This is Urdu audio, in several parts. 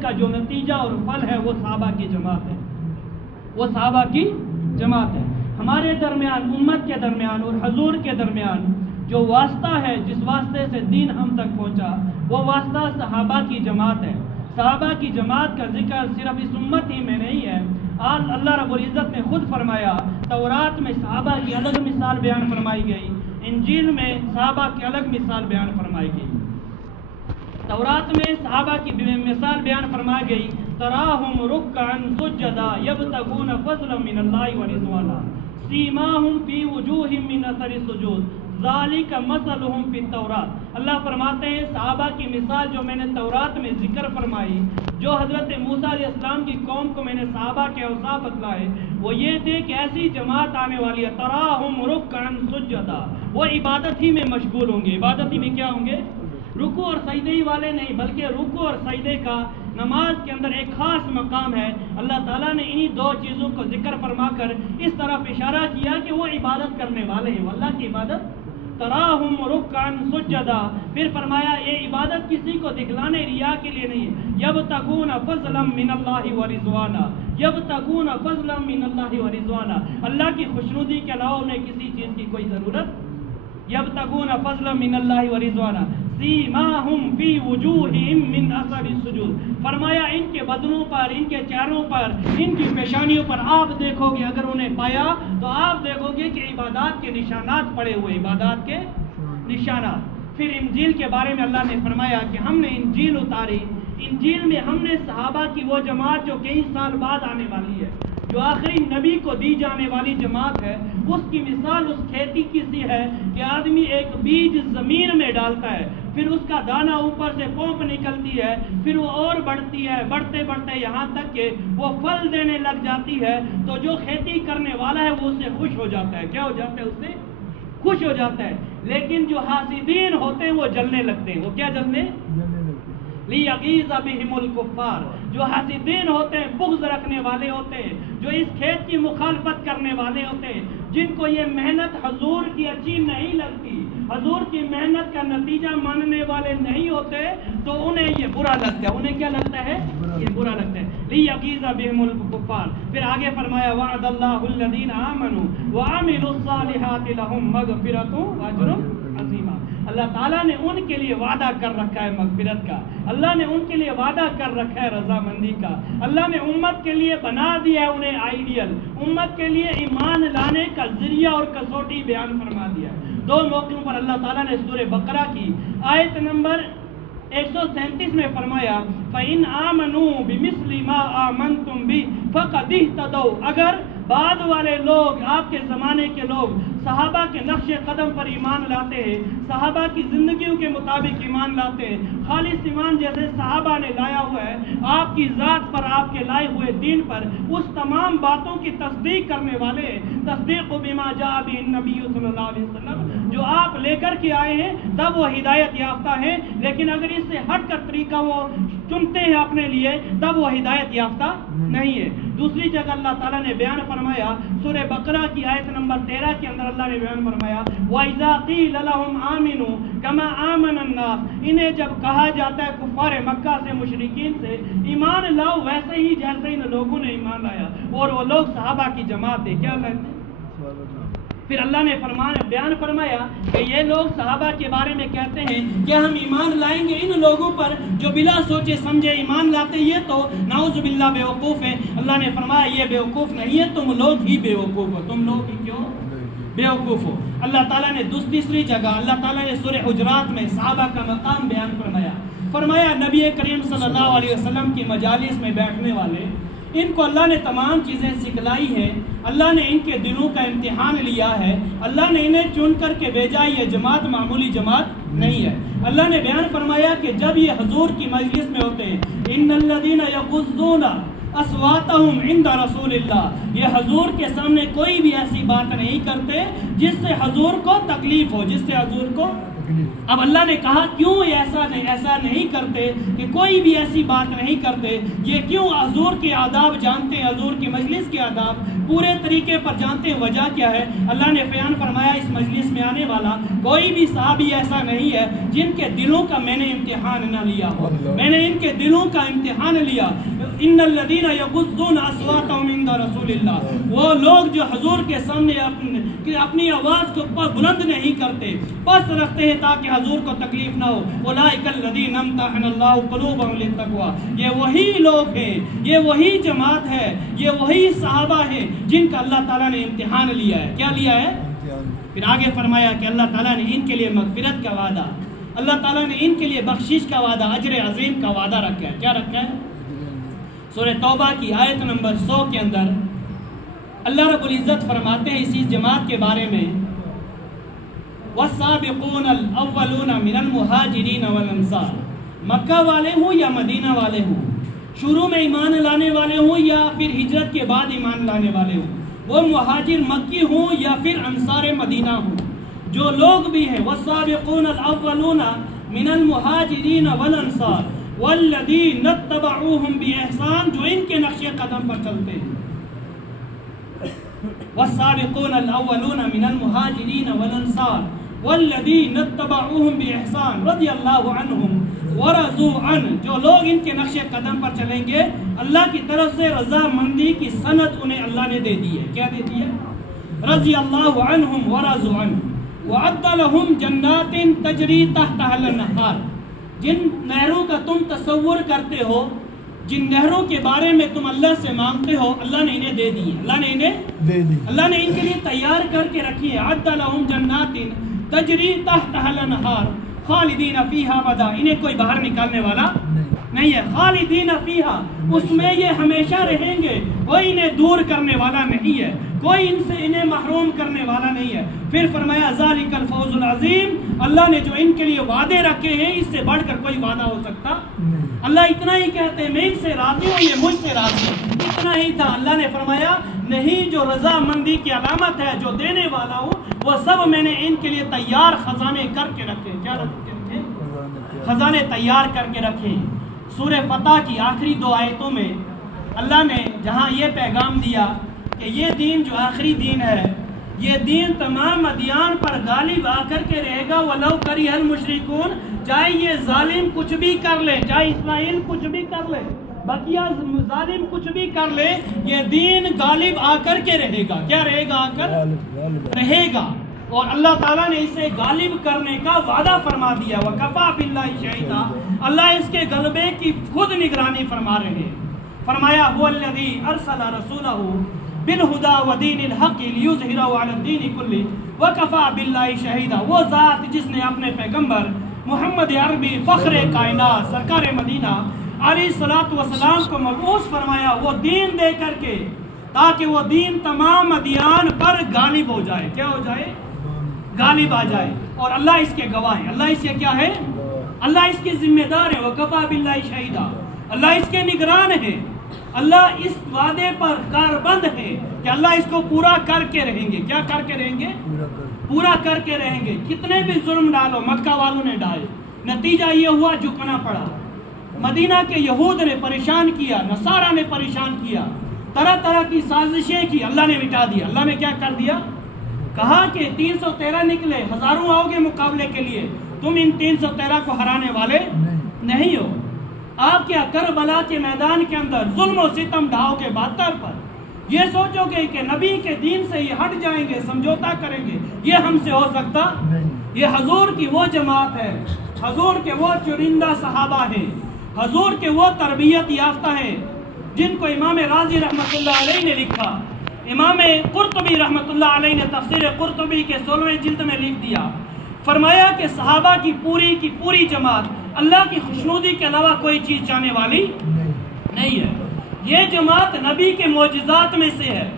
عبادت کا جو نتیجہ اور پھل ہے وہ صحابہ کی جماعت ہے، وہ صحابہ کی جماعت ہے۔ ہمارے درمیان، امت کے درمیان اور حضور کے درمیان جو واسطہ ہے، جس واسطے سے دین ہم تک پہنچا، وہ واسطہ صحابہ کی جماعت ہے۔ صحابہ کی جماعت کا ذکر صرف اس امت ہی میں نہیں ہے، اللہ رب العزت نے خود فرمایا، تورات میں صحابہ کی الگ مثال بیان فرمائی گئی، انجیل میں صحابہ کی الگ مثال بیان فرمائی گئی۔ تورات میں صحابہ کی مثال بیان فرمائی گئی، تراہم رکعا سجدا یبتغون فضلا من اللہ ورضوانا سیماہم فی وجوہہم من اثر السجود ذالک مثلہم فی التوراۃ۔ اللہ فرماتے ہیں صحابہ کی مثال جو میں نے تورات میں ذکر فرمائی، جو حضرت موسیٰ علیہ السلام کی قوم کو میں نے صحابہ کے اوصاف بتلائے، وہ یہ تھے کہ ایسی جماعت آنے والی ہے، تراہم رکعا سجدا، وہ عبادت ہی میں مشغول ہوں گے۔ عبادت ہی میں کیا ہوں گے؟ رکوع اور سجدے ہی والے نہیں، بلکہ رکوع اور سجدے کا نماز کے اندر ایک خاص مقام ہے۔ اللہ تعالیٰ نے انہی دو چیزوں کو ذکر فرما کر اس طرف اشارہ کیا کہ وہ عبادت کرنے والے ہیں، اللہ کی عبادت، تراہم رکعا سجدا۔ پھر فرمایا یہ عبادت کسی کو دکھلانے، ریا کے لیے نہیں ہے، یبتغون فضلا من اللہ ورضوانا، یبتغون فضلا من اللہ ورضوانا، اللہ کی خوشنودی کے علاوہ انہیں کسی چیز کی کوئی ضرورت، یبتغون فضلا من اللہ ورضوانا سیماہم فی وجوہہم من اثر السجود۔ فرمایا ان کے بدنوں پر، ان کے چہروں پر، ان کی پیشانیوں پر آپ دیکھو گے، اگر انہیں پایا تو آپ دیکھو گے کہ عبادات کے نشانات پڑے ہوئے، عبادات کے نشانات۔ پھر انجیل کے بارے میں اللہ نے فرمایا کہ ہم نے انجیل اتاری، انجیل میں ہم نے صحابہ کی وہ جماعت جو کئی سال بعد آنے والی ہے، جو آخری نبی کو دی جانے والی جماعت ہے، اس کی مثال اس کھیتی کی سی ہے کہ آدمی ایک بیج زمین میں ڈالتا ہے، پھر اس کا دانہ اوپر سے پونپ نکلتی ہے، پھر وہ اور بڑھتی ہے، بڑھتے بڑھتے یہاں تک کہ وہ پھل دینے لگ جاتی ہے، تو جو کھیتی کرنے والا ہے وہ اس سے خوش ہو جاتا ہے۔ کیا ہو جاتا ہے؟ اس سے خوش ہو جاتا ہے۔ لیکن جو حاسدین ہوتے ہیں وہ جلنے لگتے ہیں۔ وہ کیا جلنے؟ لیغیظ بہم الکفار۔ جو حاسدین ہوتے ہیں، بغض رکھنے والے ہوتے ہیں، جو اس کھیت کی مخالفت کرنے والے ہوتے ہیں، جن کو یہ محنت حضور کی اچھی نہیں لگتی، حضور کی محنت کا نتیجہ ماننے والے نہیں ہوتے، تو انہیں یہ برا لگتا ہے۔ انہیں کیا لگتا ہے؟ یہ برا لگتا ہے۔ لیغیظ بہم الکفار۔ پھر آگے فرمایا وعد اللہ الذین آمنوا وعملوا الصالحات لهم مغفرۃ واجر عظیم۔ اللہ تعالیٰ نے ان کے لیے وعدہ کر رکھا ہے مغفرت کا، اللہ نے ان کے لیے وعدہ کر رکھا ہے رضامندی کا، اللہ نے امت کے لیے بنا دیا ہے انہیں آئیڈیل، امت کے لیے ایمان لانے کا ذریعہ اور کسوٹی بیان فرما دیا ہے۔ دو موقعوں پر اللہ تعالیٰ نے سورہ بقرہ کی آیت نمبر 137 میں فرمایا فَإِنْ آمَنُوا بِمِثْلِ مَا آمَنْتُمْ بِهِ فَقَدِ اهْتَدَوْا۔ اگر بعد والے لوگ، آپ کے زمانے کے لوگ صحابہ کے نقش قدم پر ایمان لاتے ہیں، صحابہ کی زندگیوں کے مطابق ایمان لاتے ہیں، خالص ایمان جیسے صحابہ نے لایا ہوا ہے، آپ کی ذات پر، آپ کے لائے ہوئے دین پر، اس تمام باتوں کی تصدیق کرنے والے ہیں۔ تصدیق بما جاء به النبی صلی اللہ علیہ وسلم، جو آپ لے کر کے آئے ہیں تب وہ ہدایت یافتہ ہیں، لیکن اگر اس سے ہٹ کر طریقہ وہ چنتے ہیں اپنے لیے تب وہ ہدایت یافتہ نہیں ہے۔ دوسری جگہ اللہ تعالیٰ نے بیان فرمایا سورہ بقرہ کی آیت نمبر 13 کے اندر اللہ نے بیان فرمایا وَإِذَا قِيلَ لَهُمْ آمِنُوا كَمَا آمَنَ النَّاسُ۔ انہیں جب کہا جاتا ہے کفار مکہ سے، مشرکین سے، ایمان لاؤ ویسے ہی جیسے ان لوگوں نے ایمان لایا، اور وہ لوگ صحابہ کی جماعت ہے۔ کیا کہتے ہیں؟ پھر اللہ نے بیان فرمایا کہ یہ لوگ صحابہ کے بارے میں کہتے ہیں کہ ہم ایمان لائیں گے ان لوگوں پر جو بلا سوچے سمجھے ایمان لاتے، یہ تو نعوذ باللہ بیوقوف ہیں۔ اللہ نے فرمایا یہ بیوقوف نہیں ہے، تم لوگ ہی بیوقوف ہو، تم لوگ ہی کیوں بیوقوف ہو۔ اللہ تعالیٰ نے تیسری جگہ اللہ تعالیٰ نے سورہ حجرات میں صحابہ کا مقام بیان فرمایا نبی کریم صلی اللہ علیہ وسلم کی مجالس میں بیٹھنے والے، ان کو اللہ نے تمام چیزیں سکھلائی ہیں، اللہ نے ان کے دلوں کا امتحان لیا ہے، اللہ نے انہیں چن کر کے بھیجا، یہ جماعت معمولی جماعت نہیں ہے۔ اللہ نے بیان فرمایا کہ جب یہ حضور کی مجلس میں ہوتے ہیں ان الذین یغضون اصواتہم عند رسول اللہ، یہ حضور کے سامنے کوئی بھی ایسی بات نہیں کرتے جس سے حضور کو تکلیف ہو، جس سے حضور کو اب اللہ نے کہا کیوں ایسا نہیں کرتے کہ کوئی بھی ایسی بات نہیں کرتے، یہ کیوں حضور کے آداب جانتے ہیں، حضور کی مجلس کے آداب پورے طریقے پر جانتے ہیں، وجہ کیا ہے؟ اللہ نے بیان فرمایا اس مجلس میں آنے والا کوئی بھی صحابی ایسا نہیں ہے جن کے دلوں کا میں نے امتحان نہ لیا ہو، میں نے ان کے دلوں کا امتحان لیا۔ ان الذین یغضون اصواتهم عند رسول اللہ، وہ لوگ جو حضور کے سامنے اپنی آواز کو بلند نہیں کرتے، پس رکھتے ہیں تاکہ حضور کو تکلیف نہ ہو۔ اولئک الذین امتحن اللہ قلوبهم للتقوی، یہ وہی لوگ ہیں، یہ وہی جماعت ہے، یہ وہی صحابہ ہیں جن کا اللہ تعالیٰ نے امتحان لیا ہے۔ کیا لیا ہے؟ پھر آگے فرمایا کہ اللہ تعالیٰ نے ان کے لیے مغفرت کا وعدہ، اللہ تعالیٰ نے ان کے لیے بخشش کا وعدہ، اجر عظیم کا وعدہ رکھا ہے۔ کیا رکھا ہے؟ سورہ توبہ کی آیت نمبر 100 کے اندر اللہ رب العزت فرماتے ہیں اسی جماعت کے بارے میں، والسابقون الاولون من المہاجرین والانصار، مکہ والے ہوں یا مدینہ والے ہوں، شروع میں ایمان لانے والے ہوں یا پھر ہجرت کے بعد ایمان لانے والے ہوں، وہ مہاجر مکی ہوں یا پھر انصار مدینہ ہوں، جو لوگ بھی ہیں والسابقون الاولون من المہاجرین والانصار والذین اتبعوہم بإحسان، جو ان کے نقش قدم پر چلتے ہیں۔ والسابقون الاولون من المہاجرین والانصار والذین اتبعوہم بإحسان رضی اللہ عنہم ورضوا عنہ، جو لوگ ان کے نقش قدم پر چلیں گے اللہ کی طرف سے رضا مندی کی سند انہیں اللہ نے دے دی ہے۔ کیا دے دی ہے؟ رضی اللہ عنہم ورضوا عنہ وعد لہم جنات تجری تحتها الانہار، جن نہروں کا تم تصور کرتے ہو، جن نہروں کے بارے میں تم اللہ سے مانگتے ہو، اللہ نے انہیں دے دی، اللہ نے انہیں دے دی، اللہ نے ان کے لیے تیار کر کے رکھی ہے۔ عد لہم جنات تجری تحتها الانہار خالدین فیہا ابدا، انہیں کوئی باہر نکالنے والا نہیں ہے۔ خالدین فیہا، اس میں یہ ہمیشہ رہیں گے، کوئی انہیں دور کرنے والا نہیں ہے، کوئی ان سے انہیں محروم کرنے والا نہیں ہے۔ پھر فرمایا ذالک الفوز العظیم، اللہ نے جو ان کے لیے وعدے رکھے ہیں اس سے بڑھ کر کوئی وعدہ ہو سکتا؟ اللہ اتنا ہی کہتے ہیں میں ان سے راضی ہوں، یہ مجھ سے راضی ہوں، اتنا ہی تھا۔ اللہ نے فرمایا نہیں، جو رضا مندی کی علامت ہے، جو دینے والا ہوں، وہ سب میں نے ان کے لیے تیار خزانے کر کے رکھے۔ کیا رکھے؟ خزانے تیار کر کے رکھے۔ سورہ فتح کی آخری 2 آیتوں میں اللہ نے جہاں یہ پیغام دیا کہ یہ دین جو آخری دین ہے، یہ دین تمام ادیان پر غالب آ کر کے رہے گا، وَلَوْ كَرِهَ الْمُشْرِكُونَ، چاہے یہ ظالم کچھ بھی کر لے، چاہے اسرائیل کچھ بھی کر لے، بقیہ ظالم کچھ بھی کر لے، یہ دین غالب آ کر کے رہے گا۔ کیا رہے گا؟ آ کر رہے گا، اور اللہ تعالیٰ نے اسے غالب کرنے کا وعدہ فرما دیا۔ وَكَفَى بِاللَّهِ شَهِيدًا، اللہ اس کے غلبے کی خود نگرانی فرما رہے ہیں۔ فرمایا هُوَ الَّذِي أَرْسَلَ رَسُولَهُ بِالْهُدَى وَدِينِ الْحَقِّ لِيُظْهِرَهُ عَلَى الدِّينِ كُلِّهِ وَكَفَى بِاللَّهِ شَهِيدًا، وہ ذات جس نے اپنے پیغمبر محمد عربی فخر کائنات سرکار مدینہ علیہ الصلوۃ والسلام کو مبعوث فرمایا، وہ دین دے کر کے، تاکہ وہ دین تمام ادیان پر غالب ہو جائے۔ کیا ہو جائے؟ غالب آ جائے، اور اللہ اس کے گواہ ہے، اللہ اس کے کیا ہے؟ اللہ اس کے ذمہ دار ہے۔ وَكَفَى بِاللَّهِ شَهِيدًا، اللہ اس کے نگران ہے، اللہ اس وعدے پر کاربند ہے کہ اللہ اس کو پورا کر کے رہیں گے۔ کیا کر کے رہیں گے؟ پورا کر کے رہیں گے۔ کتنے بھی ظلم ڈالو، مکہ والوں نے ڈالے، نتیجہ یہ ہوا جھکنا پڑا۔ مدینہ کے یہود نے پریشان کیا، نصارہ نے پریشان کیا، طرح طرح کی سازشیں کی، اللہ نے مٹا دیا۔ اللہ نے کیا کر دیا؟ کہا کہ 313 نکلے، ہزاروں آؤ گے مقابلے کے لیے، تم ان 313 کو ہرانے والے نہیں ہو۔ آپ کیا کربلا کے میدان کے اندر ظلم و ستم ڈھاؤ کے 72 پر یہ سوچو گے کہ نبی کے دین سے یہ ہٹ جائیں گے، سمجھوتا کریں گے، یہ ہم سے ہو سکتا؟ یہ حضور کی وہ جماعت ہے، حضور کے وہ چنندہ صحابہ ہیں، حضور کے وہ تربیت یافتہ ہیں جن کو امام رازی رحمت اللہ علیہ نے لکھا، امام قرطبی رحمت اللہ علیہ نے تفسیر قرطبی کے 16ویں جلد میں لکھ دیا۔ فرمایا کہ صحابہ کی پوری جماعت اللہ کی خوشنودی کے علاوہ کوئی چیز چاہنے والی نہیں ہے۔ یہ جماعت نبی کے معجزات میں سے ہے۔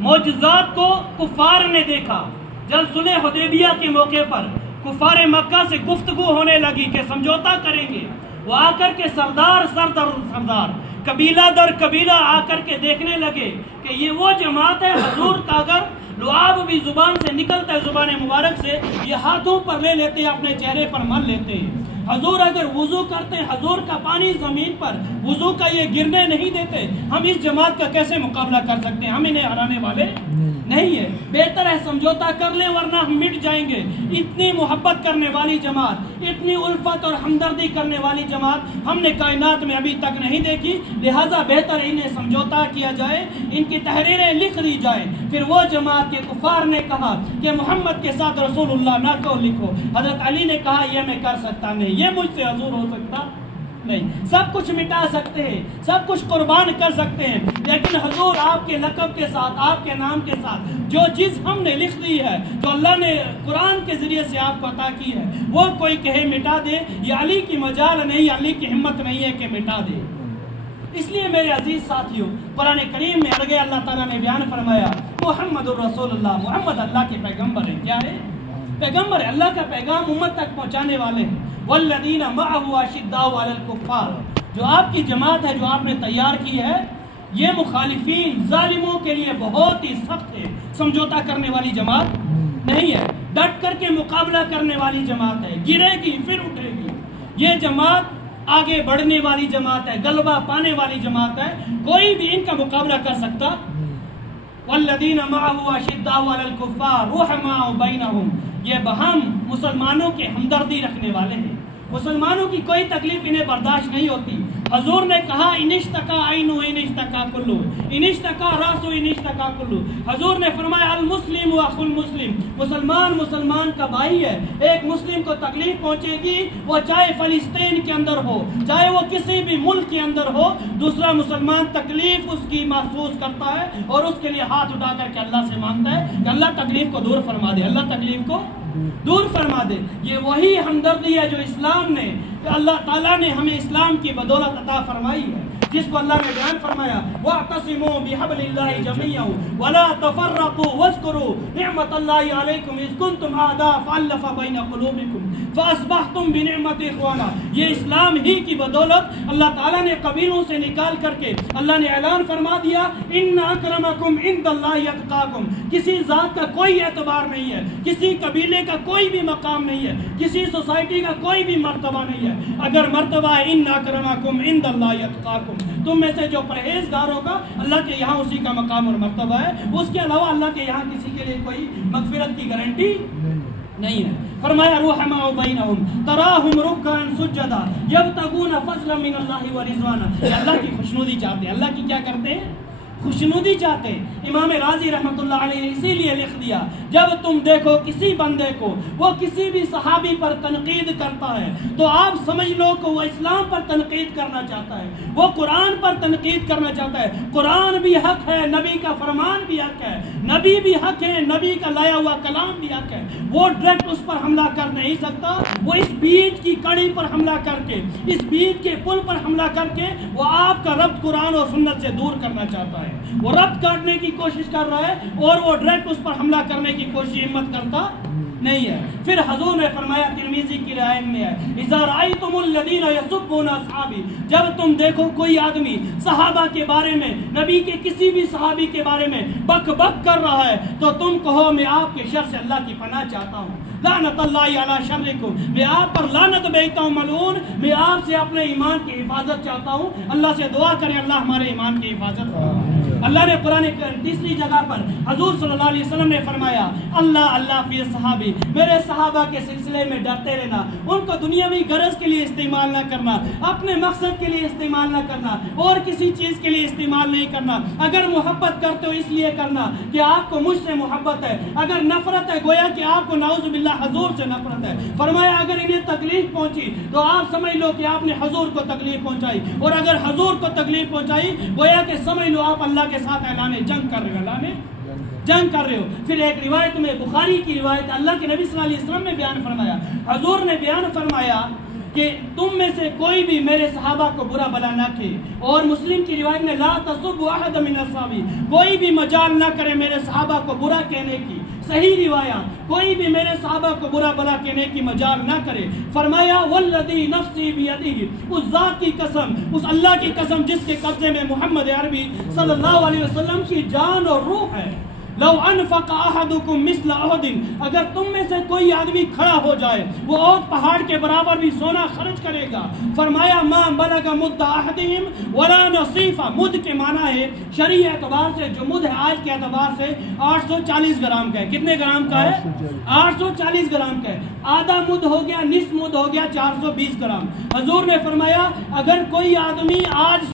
معجزات کو کفار نے دیکھا۔ جب صلح حدیبیہ کے موقع پر کفار مکہ سے گفتگو ہونے لگی کہ سمجھوتا کریں گے، وہ آ کر کے سردار قبیلہ در قبیلہ آ کر کے دیکھنے لگے کہ یہ وہ جماعت ہے، حضور کا اگر لعاب بھی زبان سے نکلتا ہے زبان مبارک سے، یہ ہاتھوں پر لے لیتے ہیں، اپنے چہرے پر مل لیتے ہیں۔ حضور اگر وضو کرتے ہیں، حضور کا پانی زمین پر وضو کا یہ گرنے نہیں دیتے، ہم اس جماعت کا کیسے مقابلہ کر سکتے ہیں؟ ہم انہیں ہرانے والے نہیں ہے۔ بہتر ہے سمجھوتا کر لیں ورنہ ہم مٹ جائیں گے۔ اتنی محبت کرنے والی جماعت، اتنی الفت اور ہمدردی کرنے والی جماعت ہم نے کائنات میں ابھی تک نہیں دیکھی، لہٰذا بہتر انہیں سمجھوتا کیا جائے، ان کی تحریریں لکھ دی جائیں۔ پھر وہ جماعت کے کفار نے کہا کہ محمد کے ساتھ رسول اللہ نہ کو لکھو، حضرت علی نے کہا یہ میں کر سکتا نہیں، یہ مجھ سے حضور ہو سکتا نہیں۔ سب کچھ مٹا سکتے ہیں، سب کچھ قربان کر سکتے ہیں، لیکن حضور آپ کے لقب کے ساتھ، آپ کے نام کے ساتھ جو چیز ہم نے لکھ دی ہے، جو اللہ نے قرآن کے ذریعے سے آپ کو عطا کی ہے، وہ کوئی کہے مٹا دے، یہ علی کی مجال نہیں، علی کی ہمت نہیں ہے کہ مٹا دے۔ اس لیے میرے عزیز ساتھیوں، قرآن کریم میں آگے اللہ تعالیٰ نے بیان فرمایا محمد الرسول اللہ، محمد اللہ کے پیغمبر ہیں۔ کیا ہے؟ پیغمبر ہے، اللہ کا پیغام امت تک پہنچانے والے ہیں۔ والذین معه اشداء علی الکفار، جو آپ کی جماعت ہے، جو آپ نے تیار کی ہے، یہ مخالفین ظالموں کے لیے بہت ہی سخت ہے، سمجھوتا کرنے والی جماعت نہیں ہے، ڈٹ کر کے مقابلہ کرنے والی جماعت ہے، گرے گی پھر اٹھے گی۔ یہ جماعت آگے بڑھنے والی جماعت ہے، غلبہ پانے والی جماعت ہے، کوئی بھی ان کا مقابلہ کر سکتا۔ والذین معه اشداء علی الکفار رحماء بینہم، یہ بہم مسلمانوں کے ہمدردی رکھنے والے ہیں، مسلمانوں کی کوئی تکلیف انہیں برداشت نہیں ہوتی۔ حضور نے کہا انشتکا عینو انشتکا کلو، انشتکا راسو انشتکا کلو۔ حضور نے فرمایا المسلم اخو المسلم، مسلمان مسلمان کا بھائی ہے، ایک مسلم کو تکلیف پہنچے گی، وہ چاہے فلسطین کے اندر ہو، چاہے وہ کسی بھی ملک کے اندر ہو، دوسرا مسلمان تکلیف اس کی محسوس کرتا ہے اور اس کے لیے ہاتھ اٹھا کر کے اللہ سے مانگتا ہے کہ اللہ تکلیف کو دور فرما دے، اللہ تکلیف کو دور فرما دے۔ یہ وہی ہمدردی ہے جو اسلام نے، اللہ تعالیٰ نے ہمیں اسلام کی بدولت عطا فرمائی ہے، جس کو اللہ نے بیان فرمایا وَاعْتَصِمُوا بِحَبْلِ اللَّهِ جَمِيعًا وَلَا تَفَرَّقُوا وَاذْكُرُوا نِعْمَةَ اللَّهِ عَلَيْكُمْ إِذْ كُنْتُمْ أَعْدَاءً فَأَلَّفَ بَيْنَ قُلُوبِكُمْ فَأَصْبَحْتُمْ بِنِعْمَتِهِ إِخْوَانًا۔ یہ اسلام ہی کی بدولت اللہ تعالیٰ نے قبیلوں سے نکال کر کے اللہ نے اعلان فرما دیا إِنَّ أَكْرَمَكُمْ عِندَ اللَّهِ أَتْقَاكُمْ۔ کسی ذات کا کوئی اعتبار نہیں ہے، کسی قبیلے کا کوئی بھی مقام نہیں ہے، کسی سوسائٹی کا کوئی بھی مرتبہ نہیں ہے، اگر مرتبہ ہے إِنَّ أَكْرَمَكُمْ عِندَ اللَّهِ أَتْقَاكُمْ، تم میں سے جو پرہیزگار ہوگا اللہ کے یہاں اسی کا مقام اور مرتبہ ہے، اس کے علاوہ اللہ کے یہاں کسی کے لیے کوئی مغفرت کی گارنٹی نہیں ہے۔ فرمایا رحماء بینہم تراہم رکعا سجدا یبتغون فضلا من اللہ ورضوانا، اللہ کی خوشنودی چاہتے ہیں، اللہ کی کیا کرتے ہیں؟ خوشنودی چاہتے ہیں۔ امام راضی رحمۃ اللہ علیہ نے اسی لیے لکھ دیا جب تم دیکھو کسی بندے کو وہ کسی بھی صحابی پر تنقید کرتا ہے تو آپ سمجھ لو کہ وہ اسلام پر تنقید کرنا چاہتا ہے، وہ قرآن پر تنقید کرنا چاہتا ہے۔ قرآن بھی حق ہے، نبی کا فرمان بھی حق ہے، نبی بھی حق ہے، نبی کا لایا ہوا کلام بھی حق ہے، وہ ڈائریکٹ اس پر حملہ کر نہیں سکتا، وہ اس بیچ کی کڑی پر حملہ کر کے، اس بیچ کے پل پر حملہ کر کے وہ آپ کا ربط قرآن اور سنت سے دور کرنا چاہتا ہے، وہ ربط کاٹنے کی کوشش کر رہا ہے اور وہ ڈائریکٹ اس پر حملہ کرنے کی کوشش ہمت کرتا نہیں ہے۔ پھر حضور نے فرمایا ترمذی کی روایت میں ہے اذا رأيتم الذين يسبون اصحابي، جب تم دیکھو کوئی آدمی صحابہ کے بارے میں، نبی کے کسی بھی صحابی کے بارے میں بک بک کر رہا ہے تو تم کہو میں آپ کے شر سے اللہ کی پناہ چاہتا ہوں، لعنت اللہ علی شرکم، میں آپ پر لعنت بھیجتا ہوں ملعون، میں آپ سے اپنے ایمان کی حفاظت چاہتا ہوں، اللہ سے دعا کریں اللہ ہمارے ایمان کی حفاظت کرے۔ اللہ نے قرآن تیسری جگہ پر حضور صلی اللہ علیہ وسلم نے فرمایا اللہ اللہ فی صحابی، میرے صحابہ کے سلسلے میں ڈرتے رہنا، ان کو دنیاوی غرض کے لیے استعمال نہ کرنا، اپنے مقصد کے لیے استعمال نہ کرنا، اور کسی چیز کے لیے استعمال نہیں کرنا۔ اگر محبت کرتے ہو اس لیے کرنا کہ آپ کو مجھ سے محبت ہے، اگر نفرت ہے گویا کہ آپ کو نعوذ باللہ حضور سے نفرت ہے۔ فرمایا اگر انہیں تکلیف پہنچی تو آپ سمجھ لو کہ آپ نے حضور کو تکلیف پہنچائی، اور اگر حضور کو تکلیف پہنچائی گویا کہ سمجھ لو آپ اللہ کے ساتھ اعلان جنگ کر رہے ہو، اعلان جنگ کر رہے ہو۔ پھر ایک روایت میں بخاری کی روایت اللہ کے نبی صلی اللہ علیہ وسلم نے بیان فرمایا، حضور نے بیان فرمایا کہ تم میں سے کوئی بھی میرے صحابہ کو برا بلا نہ کہے، اور مسلم کی روایت میں لا تسبوا احد من اصحابی، کوئی بھی مجال نہ کرے میرے صحابہ کو برا کہنے کی۔ صحیح روایات کوئی بھی میرے صحابہ کو برا بلا کہنے کی مجال نہ کرے۔ فرمایا والذی نفسی بیدہ، اس ذات کی قسم، اس اللہ کی قسم جس کے قبضے میں محمد عربی صلی اللہ علیہ وسلم کی جان اور روح ہے، لو انفق احدکم مثل احد، اگر تم میں سے کوئی آدمی کھڑا ہو جائے وہ احد پہاڑ کے برابر بھی سونا خرچ کرے گا، فرمایا ما بلغ مد احدہم ولا نصیفہ، مد کے معنی ہے شرعی اعتبار سے جو مد ہے آج کے اعتبار سے 840 گرام کا ہے۔ کتنے گرام کا ہے؟ 840 گرام کا ہے۔ آدھا مد ہو گیا، نصف مد ہو گیا 420 گرام۔ حضور نے فرمایا اگر کوئی آدمی آج